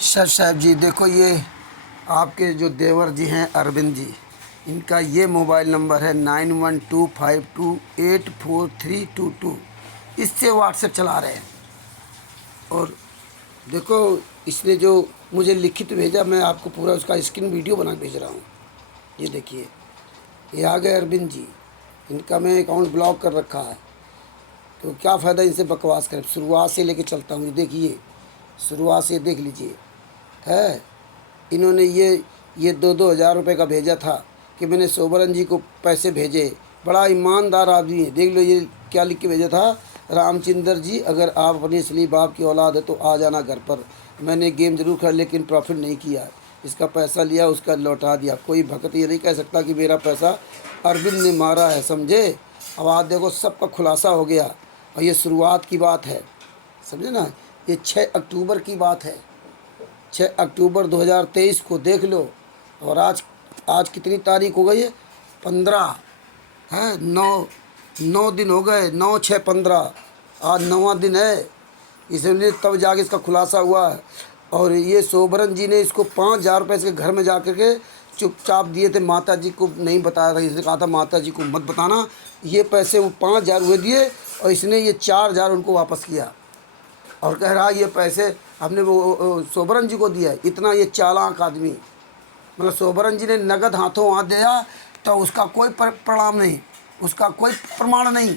Sir साहब जी देखो, ये आपके जो देवर जी हैं अरविंद जी, इनका ये मोबाइल नंबर है 9125284322। इससे व्हाट्सएप चला रहे हैं। और देखो, इसने जो मुझे लिखित भेजा, मैं आपको पूरा उसका स्क्रीन वीडियो बना के भेज रहा हूँ। ये देखिए, ये आ गए अरविंद जी। इनका मैं अकाउंट ब्लॉक कर रखा है, तो क्या फ़ायदा इनसे बकवास करें। शुरुआत से लेके चलता हूँ। ये देखिए, शुरुआत से देख लीजिए। है, इन्होंने ये 2-2 हज़ार रुपये का भेजा था कि मैंने सोबरन जी को पैसे भेजे। बड़ा ईमानदार आदमी है। देख लो ये क्या लिख के भेजा था। रामचंद्र जी, अगर आप अपनी असली बाप की औलाद है तो आ जाना घर पर। मैंने गेम जरूर खेला लेकिन प्रॉफिट नहीं किया। इसका पैसा लिया, उसका लौटा दिया। कोई भगत ये नहीं कह सकता कि मेरा पैसा अरविंद ने मारा है, समझे। अब आज देखो, सबका खुलासा हो गया। और ये शुरुआत की बात है, समझे ना। ये 6 अक्टूबर की बात है। 6 अक्टूबर 2023 को देख लो। और आज आज कितनी तारीख हो गई है? 15 है। 9 दिन हो गए। 9-6-15, आज 9वां दिन है। इसलिए तब जाके इसका खुलासा हुआ है। और ये सोबरन जी ने इसको 5,000 रुपये इसके घर में जा कर के चुपचाप दिए थे। माता जी को नहीं बताया था। इसने कहा था माता जी को मत बताना। ये पैसे वो 5,000 हुए दिए और इसने ये 4,000 उनको वापस किया। और कह रहा ये पैसे हमने वो सोबरन जी को दिया है। इतना ये चालाक आदमी, मतलब सोबरन जी ने नगद हाथों हाथ दिया तो उसका कोई परिणाम नहीं, उसका कोई प्रमाण नहीं।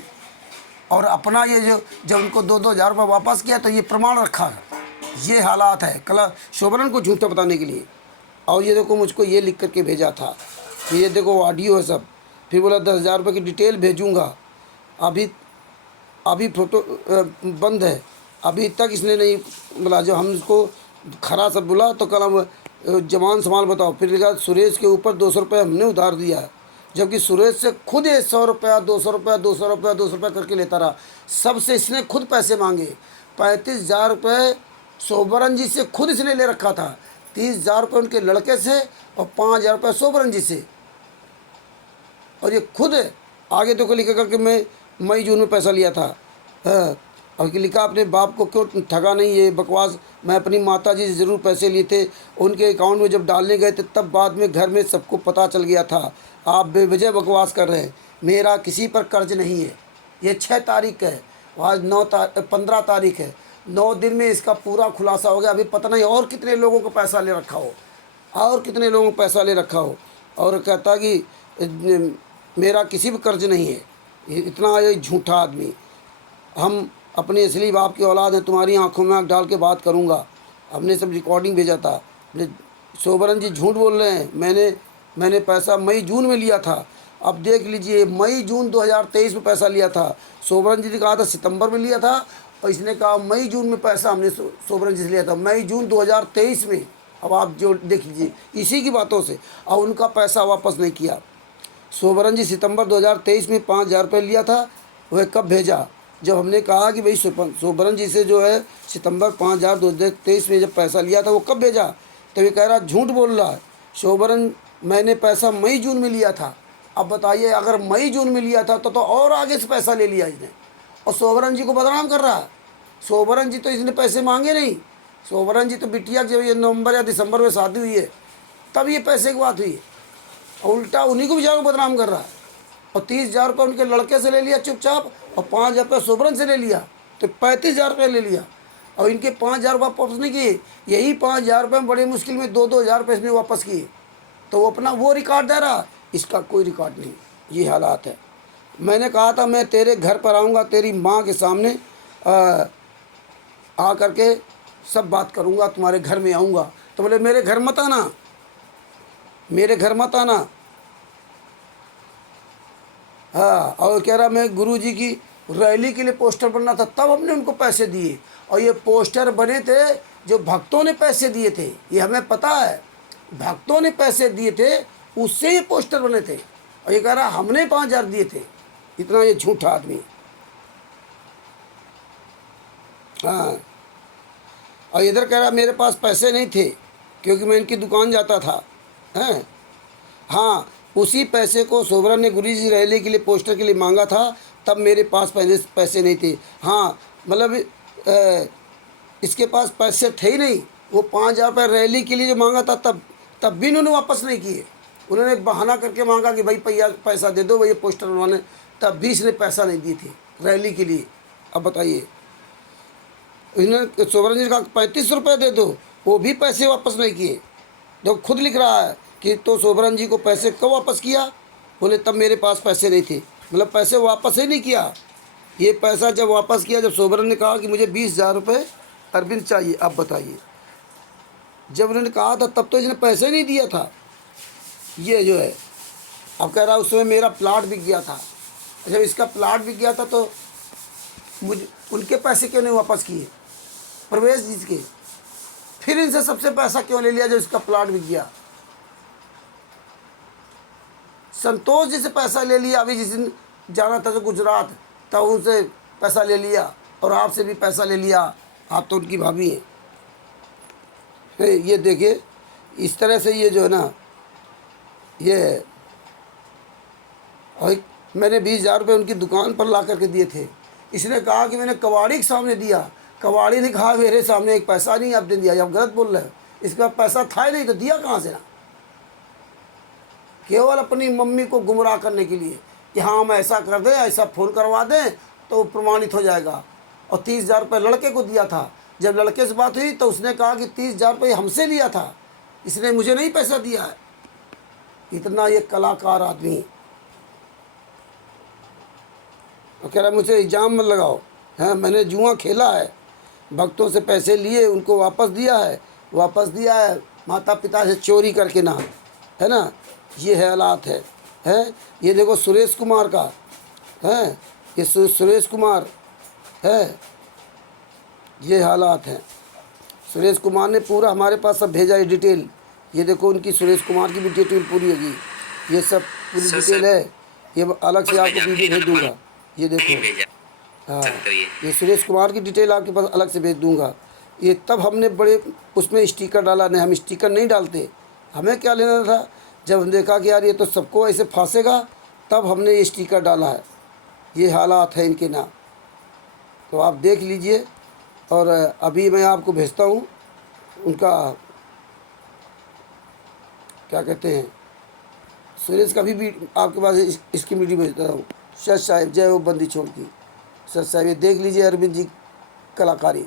और अपना ये जो जब उनको 2-2 हज़ार रुपये वापस किया तो ये प्रमाण रखा है। ये हालात है कल सोबरन को झूठा बताने के लिए। और ये देखो, मुझको ये लिख करके भेजा था। ये देखो ऑडियो है सब। फिर बोला 10,000 रुपये की डिटेल भेजूँगा। अभी फ़ोटो बंद है। अभी तक इसने नहीं बोला। जो हम उसको खरा सब बोला तो कल हम जवान सवाल बताओ। फिर लिखा सुरेश के ऊपर 200 रुपये हमने उधार दिया है, जबकि सुरेश से खुद ये 100 रुपया 200 रुपया 200 रुपया 200 रुपया करके लेता रहा। सबसे इसने खुद पैसे मांगे। 35,000 रुपये सोबरन जी से खुद इसने ले रखा था। 30,000 रुपये उनके लड़के से और 5,000 रुपये सोबरन जी से। और ये खुद आगे तो को लिखेगा कि मैं मई जून में पैसा लिया था। हाँ, और लिखा अपने बाप को क्यों ठगा नहीं। ये बकवास। मैं अपनी माता जी से ज़रूर पैसे लिए थे, उनके अकाउंट में जब डालने गए थे तब बाद में घर में सबको पता चल गया था। आप बेवजह बकवास कर रहे हैं। मेरा किसी पर कर्ज नहीं है। ये 6 तारीख है, आज 15 तारीख है। 9 दिन में इसका पूरा खुलासा हो गया। अभी पता नहीं और कितने लोगों को पैसा ले रखा हो, और कितने लोगों को पैसा ले रखा हो। और कहता कि मेरा किसी पर कर्ज नहीं है। इतना ये झूठा आदमी। हम अपनी असली बाप की औलाद है, तुम्हारी आंखों में आँख डाल के बात करूंगा। हमने सब रिकॉर्डिंग भेजा था। सोबरन जी झूठ बोल रहे हैं। मैंने पैसा मई जून में लिया था। अब देख लीजिए, मई जून 2023 में पैसा लिया था। सोबरन जी ने कहा था सितंबर में लिया था, और इसने कहा मई जून में पैसा हमने सोबरन जी से लिया था, मई जून 2023 में। अब आप जो देख लीजिए इसी की बातों से। और उनका पैसा वापस नहीं किया। सोबरन जी सितंबर 2023 में 5,000 रुपये लिया था। वह कब भेजा? जब हमने कहा कि भाई सोबरन जी से जो है सितंबर 5,000 2023 में जब पैसा लिया था, वो कब भेजा? तो ये कह रहा झूठ बोल रहा है। सोबरन, मैंने पैसा मई जून में लिया था। अब बताइए, अगर मई जून में लिया था तो और आगे से पैसा ले लिया इसने, और सोबरन जी को बदनाम कर रहा है। सोबरन जी तो इसने पैसे मांगे नहीं। सोबरन जी तो बिटिया जब ये नवंबर या दिसंबर में शादी हुई है तब ये पैसे की बात हुई है, और उल्टा उन्हीं को भी जाकर बदनाम कर रहा है। और 30,000 रुपये उनके लड़के से ले लिया चुपचाप, और 5,000 रुपये सोबरन से ले लिया, तो 35,000 रुपये ले लिया। और इनके 5,000 रुपये वापस नहीं किए। यही 5,000 रुपये में बड़ी मुश्किल में 2-2 हज़ार रुपये इसने वापस किए। तो वो अपना वो रिकॉर्ड दे रहा, इसका कोई रिकॉर्ड नहीं। ये हालात है। मैंने कहा था मैं तेरे घर पर आऊँगा, तेरी माँ के सामने आ करके सब बात करूँगा, तुम्हारे घर में आऊँगा। तो बोले मेरे घर मत आना, मेरे घर मत आना। हाँ, और कह रहा मैं गुरुजी की रैली के लिए पोस्टर बनना था, तब हमने उनको पैसे दिए। और ये पोस्टर बने थे जो भक्तों ने पैसे दिए थे, ये हमें पता है। भक्तों ने पैसे दिए थे, उससे ये पोस्टर बने थे। और ये कह रहा हमने 5,000 दिए थे। इतना ये झूठा आदमी। हाँ, और इधर कह रहा मेरे पास पैसे नहीं थे क्योंकि मैं इनकी दुकान जाता था। हैं, हाँ, उसी पैसे को सोबरन ने गुरुजी रैली के लिए पोस्टर के लिए मांगा था, तब मेरे पास पहले पैसे नहीं थे। हाँ, मतलब इसके पास पैसे थे ही नहीं, वो 5,000 रुपये रैली के लिए जो मांगा था, तब भी उन्होंने वापस नहीं किए। उन्होंने बहाना करके मांगा कि भाई पैसा दे दो, भाई पोस्टर बनवाने, तब भी इसने पैसा नहीं दिए थे रैली के लिए। अब बताइए, इन्होंने सोबरन जी का 35 रुपये दे दो, वो भी पैसे वापस नहीं किए। जब खुद लिख रहा है कि तो सोबरन जी को पैसे कब वापस किया, बोले तब मेरे पास पैसे नहीं थे। मतलब पैसे वापस ही नहीं किया। ये पैसा जब वापस किया, जब सोबरन ने कहा कि मुझे 20,000 रुपये अरविंद चाहिए। अब बताइए, जब उन्होंने कहा था तब तो इसने पैसे नहीं दिया था। ये जो है अब कह रहा है उस समय मेरा प्लाट बिक गया था। जब इसका प्लाट बिक गया था तो मुझे उनके पैसे क्यों नहीं वापस किए, प्रवेश जी के? फिर इनसे सबसे पैसा क्यों ले लिया जब इसका प्लाट बिक गया? संतोष जी से पैसा ले लिया, अभी जिस दिन जाना था तो गुजरात, तब उनसे पैसा ले लिया, और आपसे भी पैसा ले लिया। आप तो उनकी भाभी हैं। ये देखिए, इस तरह से ये जो है ना, ये और मैंने 20,000 रुपये उनकी दुकान पर ला करके दिए थे। इसने कहा कि मैंने कबाड़ी के सामने दिया। कबाड़ी ने कहा मेरे सामने एक पैसा नहीं आपने दिया। आप गलत बोल रहे हो, इसका पैसा था ही नहीं तो दिया कहाँ से ना? केवल अपनी मम्मी को गुमराह करने के लिए कि हाँ हम ऐसा कर दें, ऐसा फ़ोन करवा दें तो प्रमाणित हो जाएगा। और 30,000 रुपये लड़के को दिया था। जब लड़के से बात हुई तो उसने कहा कि 30,000 रुपये हमसे लिया था, इसने मुझे नहीं पैसा दिया है। इतना ये कलाकार आदमी। और कह रहा मुझसे इल्ज़ाम मत लगाओ, हैं मैंने जुआ खेला है, भक्तों से पैसे लिए, उनको वापस दिया है माता पिता से चोरी करके ना, है ना? ये है हालात है। ये देखो सुरेश कुमार का है, ये सुरेश कुमार है, ये हालात हैं। सुरेश कुमार ने पूरा हमारे पास सब भेजा है डिटेल। ये देखो उनकी सुरेश कुमार की भी डिटेल पूरी होगी, ये सब पूरी डिटेल है। ये अलग से आपको वीडियो भेज दूँगा, ये देखो। हाँ, ये सुरेश कुमार की डिटेल आपके पास अलग से भेज दूँगा। ये तब हमने बड़े उसमें स्टिकर डाला, नहीं हम स्टिकर नहीं डालते, हमें क्या लेना था। जब हम देखा कि यार ये तो सबको ऐसे फांसेगा, तब हमने ये स्टिकर डाला है। ये हालात है इनके ना, तो आप देख लीजिए। और अभी मैं आपको भेजता हूँ उनका क्या कहते हैं, सुरेश का भी आपके पास इसकी वीडियो भेजता हूँ। सच साहिब, जय हो बंदी छोड़ की। सच साहिब, ये देख लीजिए अरविंद जी कलाकारी।